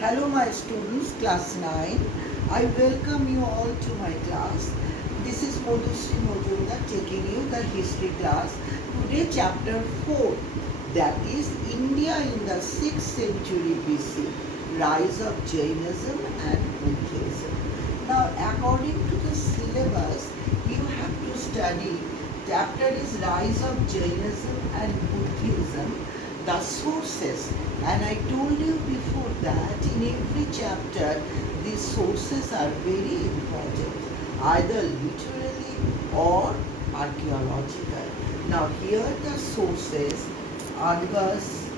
Hello my students, class 9. I welcome you all to my class. This is Madhusri Mojumdar taking you the history class. Today chapter 4, that is India in the 6th century BC, rise of Jainism and Buddhism. Now according to the syllabus, you have to study chapter is rise of Jainism and Buddhism, the sources. And I told you before that in every chapter these sources are very important, either literally or archaeological. Now here the sources Argas,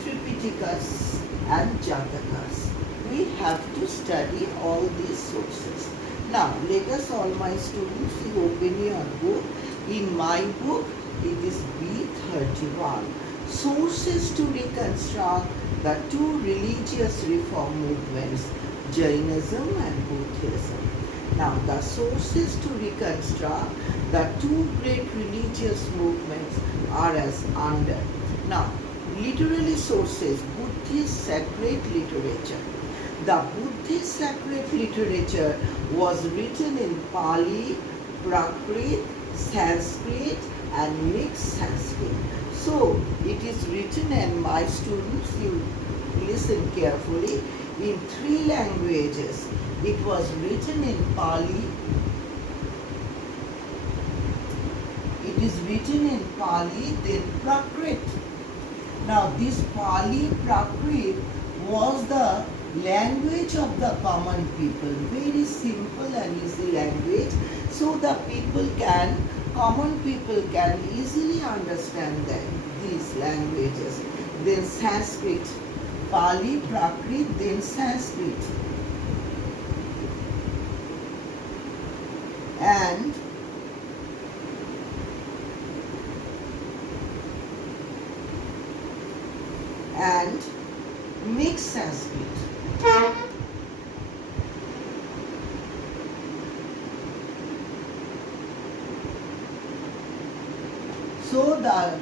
Tripitakas and Jatakas. We have to study all these sources. Now let us all my students you open your book. In my book it is B31. Sources to reconstruct the two religious reform movements, Jainism and Buddhism. Now, the sources to reconstruct the two great religious movements are as under. Now, literary sources, Buddhist sacred literature. The Buddhist sacred literature was written in Pali, Prakrit, Sanskrit and mixed Sanskrit. So it is written, and my students, you listen carefully, in three languages. It was written in Pali. It is written in Pali, then Prakrit. Now this Pali Prakrit was the language of the common people. Very simple and easy language. So the common people can easily understand these languages. Then Sanskrit, Pali, Prakrit, then Sanskrit. And mixed Sanskrit. So the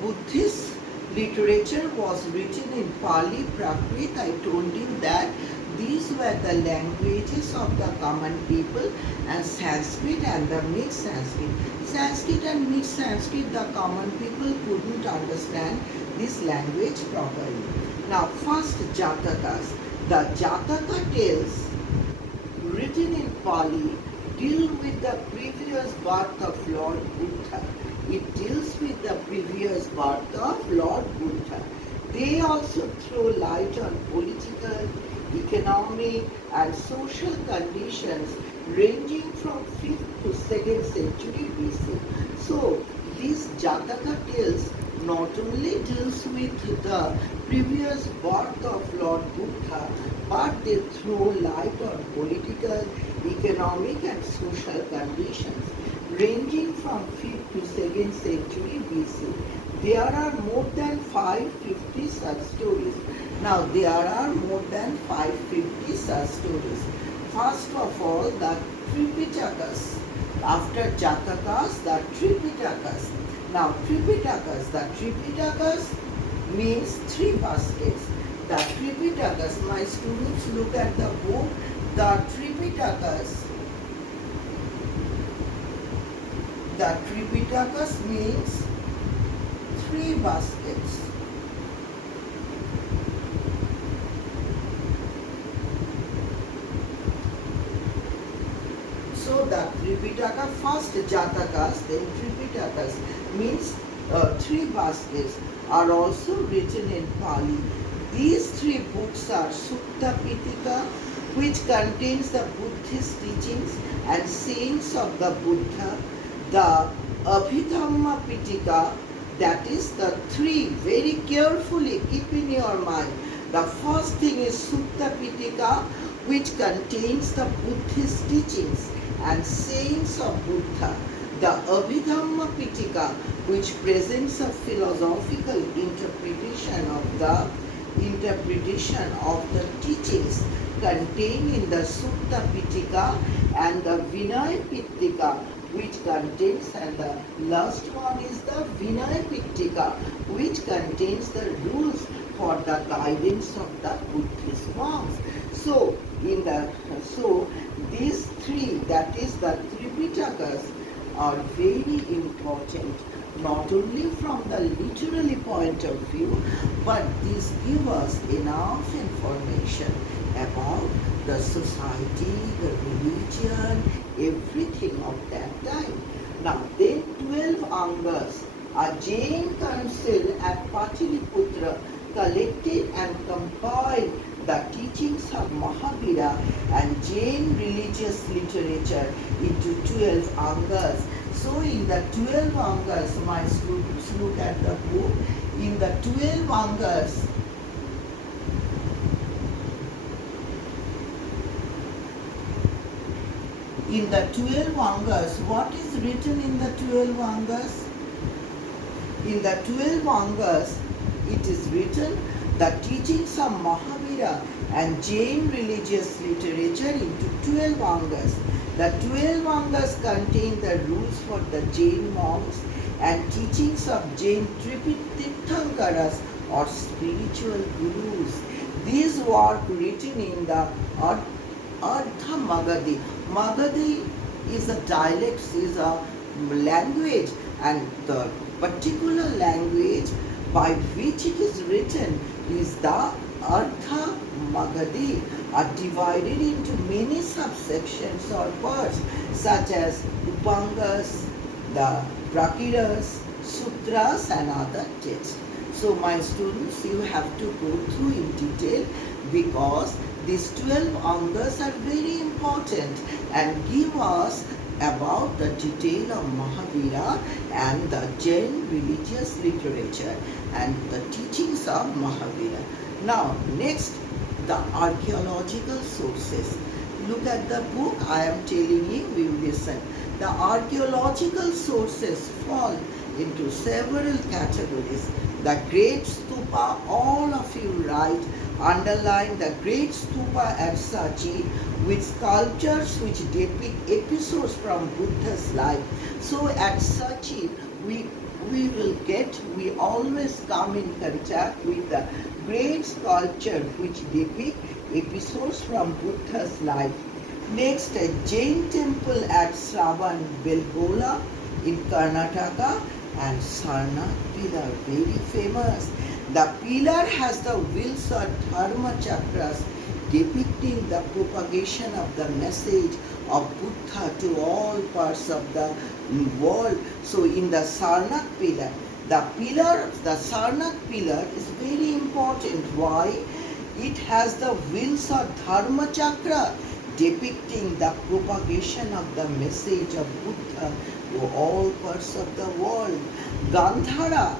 Buddhist literature was written in Pali, Prakrit. I told you that these were the languages of the common people, and Sanskrit and the mixed Sanskrit. Sanskrit and mixed Sanskrit, the common people couldn't understand this language properly. Now first Jatakas. The Jataka tales written in Pali deal with the previous birth of Lord Buddha. It deals with the previous birth of Lord Buddha. They also throw light on political, economic and social conditions ranging from 5th to 2nd century BC. So these Jataka tales not only deals with the previous birth of Lord Buddha, but they throw light on political, economic and social conditions ranging from 5th to 2nd century BC. There are more than 550 such stories. Now there are more than 550 such stories. First of all, the Tripitakas. After Jatakas, the Tripitakas. Now Tripitakas, the Tripitakas means three baskets. The Tripitakas, my students look at the book, the Tripitakas. The Tripitakas means three baskets. So the Tripitaka, first Jatakas, then Tripitakas means three baskets are also written in Pali. These three books are Sutta Pitaka, which contains the Buddhist teachings and sayings of the Buddha, the Abhidhamma Pitaka, that is the three, very carefully keep in your mind. The first thing is Sutta Pitaka, which contains the Buddhist teachings and sayings of Buddha. The Abhidhamma Pitaka, which presents a philosophical interpretation of the teachings contained in the Sutta Pitaka, and the Vinaya Pitaka, which contains, and the last one is the Vinaya Pitaka, which contains the rules for the guidance of the Buddhist monks. So these three, that is the Tripitakas, are very important, not only from the literary point of view, but these give us enough information about the society, the religion, everything of that time. Now, then 12 Angas, a Jain council at Pataliputra collected and compiled the teachings of Mahavira and Jain religious literature into 12 Angas. So in the 12 Angas, my students, look at the book. In the 12 Angas, what is written in the 12 Angas? In the 12 Angas, it is written the teachings of Mahavira and Jain religious literature into 12 Angas. The 12 Angas contain the rules for the Jain monks and teachings of Jain Tirthankaras or spiritual gurus. These were written in the Ardha Magadhi. Magadhi is a dialect, is a language, and the particular language by which it is written is the Ardha Magadhi, are divided into many subsections or parts such as Upangas, the Prakiras, Sutras and other texts. So my students, you have to go through in detail because these 12 Angas are very important and give us about the detail of Mahavira and the Jain religious literature and the teachings of Mahavira. Now, next, the archaeological sources. Look at the book, I am telling you, you listen. The archaeological sources fall into several categories. The Great Stupa, all of you write, underline the Great Stupa at Sachi with sculptures which depict episodes from Buddha's life. So at Sachi, we always come in contact with the great sculpture which depict episodes from Buddha's life. Next, a Jain temple at Shravan Belgola in Karnataka and Sarnath pillar, very famous. The pillar has the wheels or dharma chakras depicting the propagation of the message of Buddha to all parts of the world. So in the Sarnath pillar, the Sarnath pillar is very important. Why? It has the wheels or dharma chakra depicting the propagation of the message of Buddha to all parts of the world. Gandhara,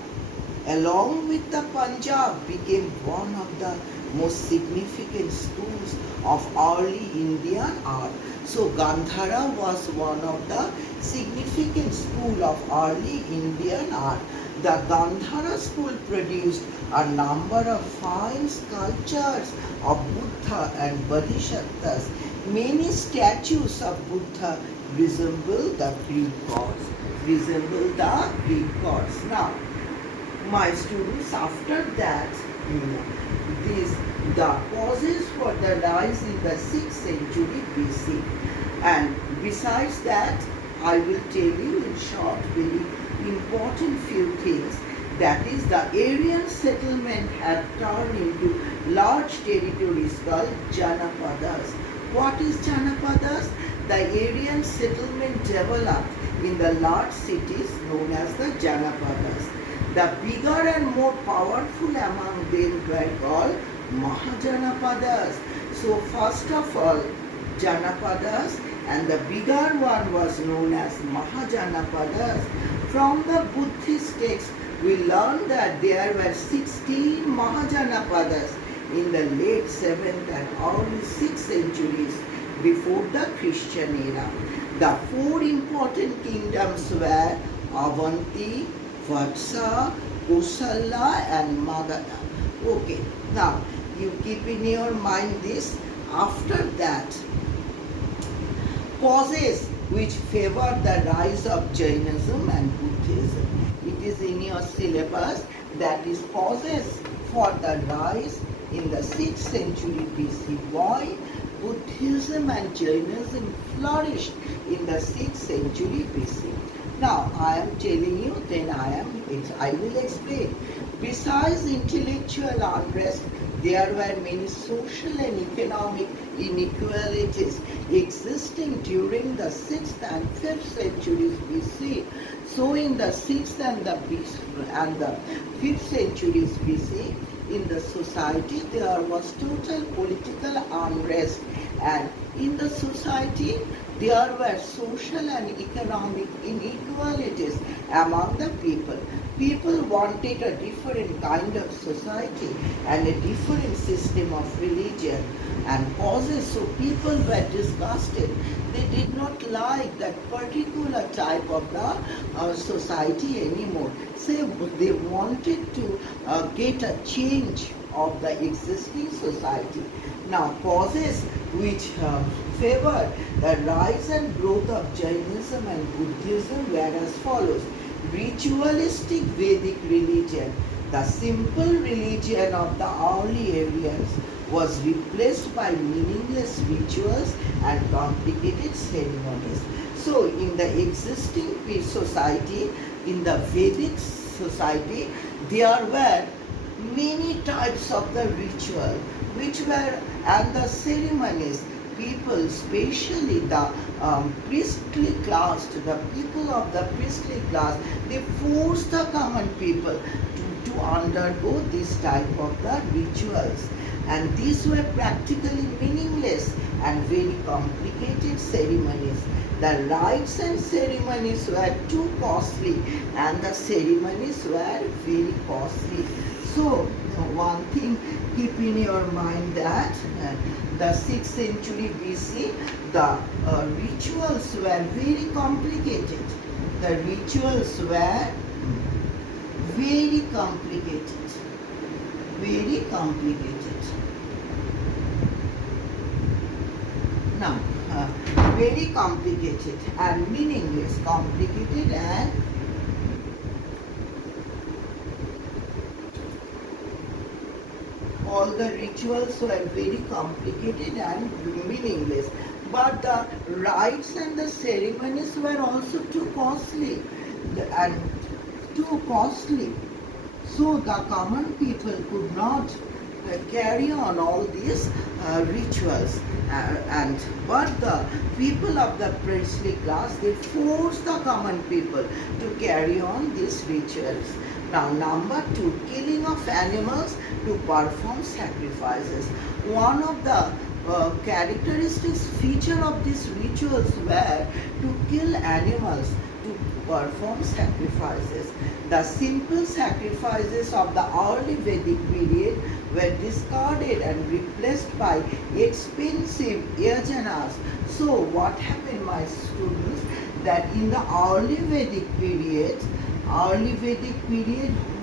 along with the Punjab, became one of the most significant schools of early Indian art. So Gandhara was one of the significant school of early Indian art. The Gandhara school produced a number of fine sculptures of Buddha and Bodhisattvas. Many statues of Buddha resemble the Greek gods. Now, my students, after that, the causes for the rise in the 6th century BC. And besides that, I will tell you in short very important few things. That is, the Aryan settlement had turned into large territories called Janapadas. What is Janapadas? The Aryan settlement developed in the large cities known as the Janapadas. The bigger and more powerful among them were called Mahajanapadas. So first of all, Janapadas, and the bigger one was known as Mahajanapadas. From the Buddhist text, we learn that there were 16 Mahajanapadas in the late 7th and early 6th centuries before the Christian era. The four important kingdoms were Avanti, Vatsa, Kosala and Magadha. Okay, now you keep in your mind this. After that, causes which favor the rise of Jainism and Buddhism. It is in your syllabus, that is causes for the rise in the 6th century BC. Why Buddhism and Jainism flourished in the 6th century BC? Now I am telling you, then I will explain. Besides intellectual unrest, there were many social and economic inequalities existing during the 6th and 5th centuries BC. So in the 6th and the 5th centuries BC, in the society there was total political unrest, and in the society there were social and economic inequalities among the people. People wanted a different kind of society and a different system of religion and causes, so people were disgusted. They did not like that particular type of the society anymore. So they wanted to get a change of the existing society. Now causes which favored the rise and growth of Jainism and Buddhism were as follows. Ritualistic Vedic religion, the simple religion of the early Aryans, was replaced by meaningless rituals and complicated ceremonies. So in the existing society, in the Vedic society, there were many types of the ritual which were and the ceremonies. People, especially the priestly class, the people of the priestly class, they forced the common people to undergo this type of the rituals, and these were practically meaningless and very complicated ceremonies. The rites and ceremonies were too costly, and the ceremonies were very costly. So one thing keep in your mind that the 6th century BC, the rituals were very complicated. The rituals were very complicated. Very complicated. Now, very complicated and meaningless. Complicated and all the rituals were very complicated and meaningless. But the rites and the ceremonies were also too costly and too costly. So the common people could not carry on all these rituals, but the people of the priestly class, they forced the common people to carry on these rituals. Now number 2, killing of animals to perform sacrifices. One of the characteristics feature of these rituals were to kill animals to perform sacrifices. The simple sacrifices of the early Vedic period were discarded and replaced by expensive yajanas. So what happened, my students, that in the early Vedic period,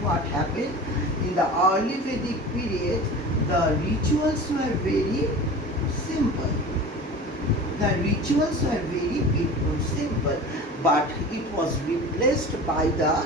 what happened? In the early Vedic period, the rituals were very simple. The rituals were very simple, but it was replaced by the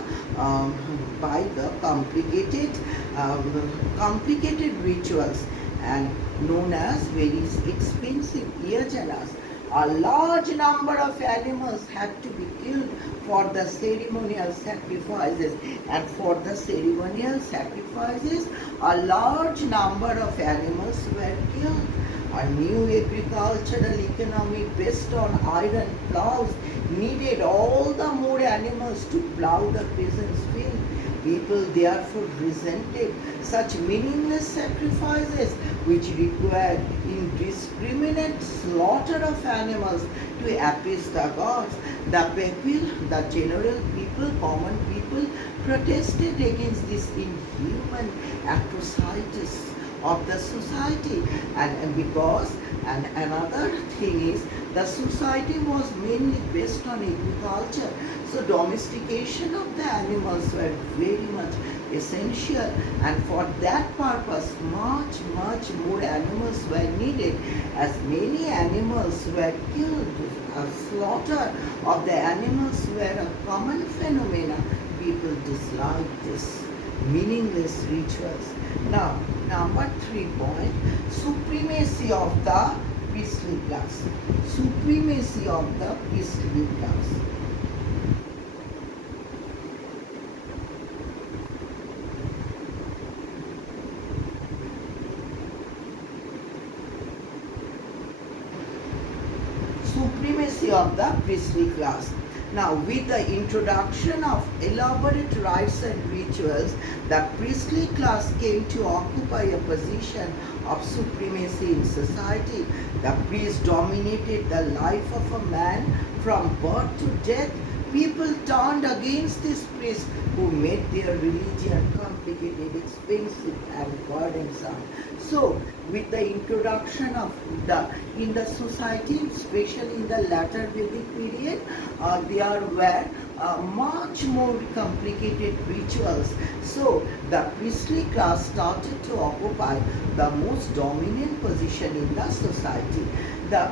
complicated rituals and known as very expensive yajanas. A large number of animals had to be killed for the ceremonial sacrifices, and for the ceremonial sacrifices, a large number of animals were killed. A new agricultural economy based on iron plows needed all the more animals to plow the peasants' field. People therefore resented such meaningless sacrifices which required indiscriminate slaughter of animals to appease the gods. The people, the general people, common people protested against this inhuman atrocities of the society, and because and another thing is the society was mainly based on agriculture, so domestication of the animals were very much essential, and for that purpose much more animals were needed. As many animals were killed, a slaughter of the animals were a common phenomena. People disliked this meaningless rituals. Now, number 3 point, supremacy of the priestly class. Supremacy of the priestly class. Supremacy of the priestly class. Now, with the introduction of elaborate rites and rituals, the priestly class came to occupy a position of supremacy in society. The priest dominated the life of a man from birth to death. People turned against this priest who made their religion complicated, expensive, and burdensome. So, with the introduction of in the society, especially in the latter Vedic period, there were much more complicated rituals. So the priestly class started to occupy the most dominant position in the society. The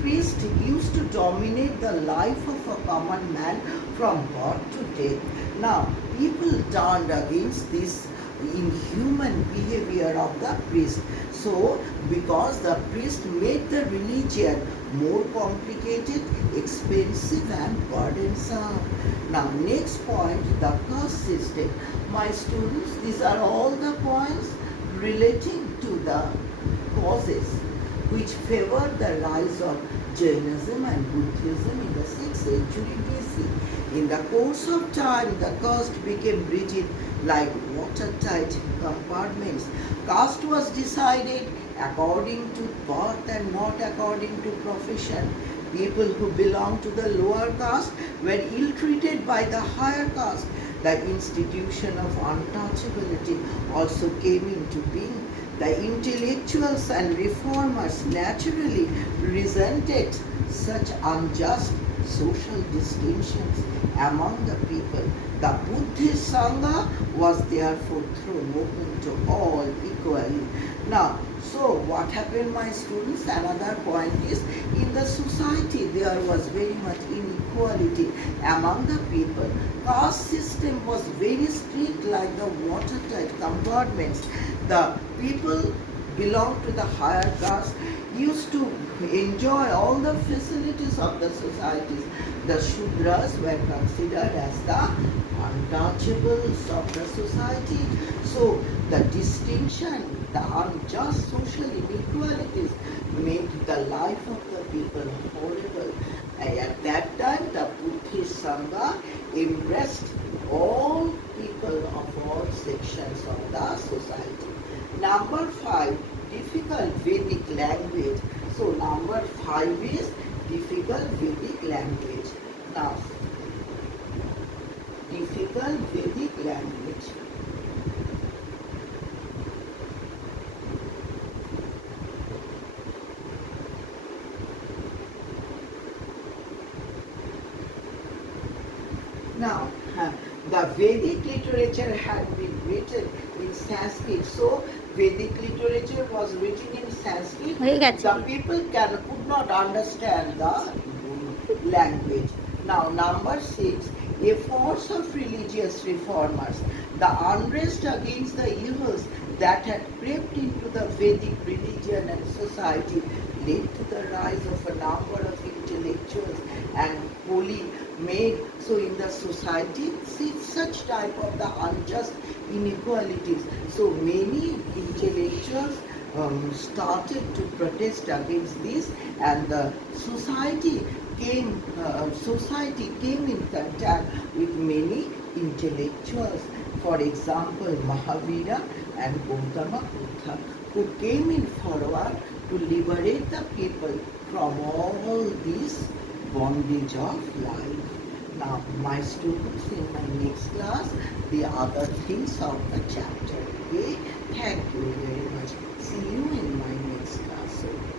priest used to dominate the life of a common man from birth to death. Now, people turned against this inhuman behavior of the priest. So, because the priest made the religion more complicated, expensive, and burdensome. Now, next point, the caste system. My students, these are all the points relating to the causes which favored the rise of Jainism and Buddhism in the 6th century BC. In the course of time, the caste became rigid like watertight compartments. Caste was decided according to birth and not according to profession. People who belonged to the lower caste were ill-treated by the higher caste. The institution of untouchability also came into being. The intellectuals and reformers naturally resented such unjust social distinctions among the people. The Buddhist Sangha was therefore thrown open to all equally. Now, so what happened, my students? Another point is, in the society there was very much inequality among the people. Caste system was very strict like the watertight compartments. The people belonged to the higher caste used to enjoy all the facilities of the societies. The Shudras were considered as the untouchables of the society. So the distinction, the unjust social inequalities made the life of the people horrible. And at that time, the Buddhist Sangha embraced all people of all sections of the society. Number 5, difficult Vedic language. So number 5 is difficult Vedic language. Now, difficult Vedic language. Now, the Vedic literature had been written in Sanskrit. So, Vedic literature was written in Sanskrit. The people could not understand the language. Now, number 6, efforts of religious reformers. The unrest against the evils that had crept into the Vedic religion and society led to the rise of a number of intellectuals and holy made. So in the society, see such type of the unjust inequalities. So many intellectuals started to protest against this, and the society came in contact with many intellectuals. For example, Mahavira and Gautama Buddha, who came in forward to liberate the people from all this bondage of life. Now, my students, in my next class, the other things of the chapter. Okay? Thank you very much. See you in my next class. Okay?